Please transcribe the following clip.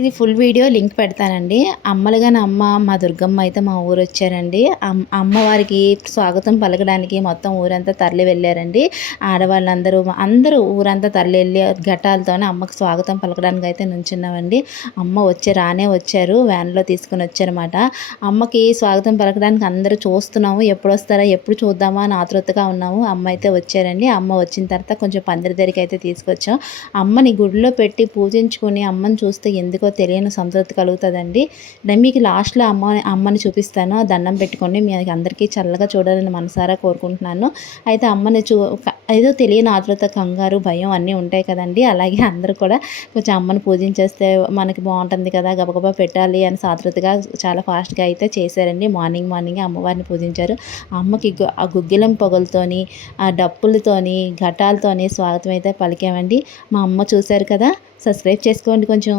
ఇది full video link పెడతానండి. అమ్మ మా దుర్గమ్మ అయితే మా ఊరు వచ్చారండి. అమ్మవారికి స్వాగతం పలకడానికి మొత్తం ఊరంతా తరలి వెళ్ళారండి. అందరూ ఊరంతా తరలి వెళ్ళి ఘటాలతోనే అమ్మకు స్వాగతం పలకడానికి అయితే నుంచున్నామండి. అమ్మ రానే వచ్చారు, వ్యాన్లో తీసుకుని వచ్చారన్నమాట. అమ్మకి స్వాగతం పలకడానికి అందరూ చూస్తున్నాము, ఎప్పుడు వస్తారా ఎప్పుడు చూద్దామా అని ఆతృతగా ఉన్నాము. అమ్మ అయితే వచ్చారండి. అమ్మ వచ్చిన తర్వాత కొంచెం పందిరి దగ్గరికి అయితే తీసుకొచ్చాం. అమ్మని గుడిలో పెట్టి పూజించుకొని అమ్మని చూస్తే ఎందుకో తెలియని సంతృప్తి కలుగుతుందండి. నేను మీకు లాస్ట్లో అమ్మని చూపిస్తాను. దండం పెట్టుకోండి, మీ అందరికీ చల్లగా చూడాలని మనసారా కోరుకుంటున్నాను. అయితే అమ్మని ఏదో తెలియని ఆతృత, కంగారు, భయం అన్నీ ఉంటాయి కదండి. అలాగే అందరూ కూడా కొంచెం అమ్మని పూజించేస్తే మనకి బాగుంటుంది కదా, గబగబా పెట్టాలి అని ఆతృతగా చాలా ఫాస్ట్గా అయితే చేశారండి. మార్నింగ్ అమ్మవారిని పూజించారు. అమ్మకి ఆ గుగ్గిలం పొగలతోని, ఆ డప్పులతోని, ఘటాలతోని స్వాగతం అయితే పలికామండి. మా అమ్మ చూశారు కదా, సబ్స్క్రైబ్ చేసుకోండి కొంచెం.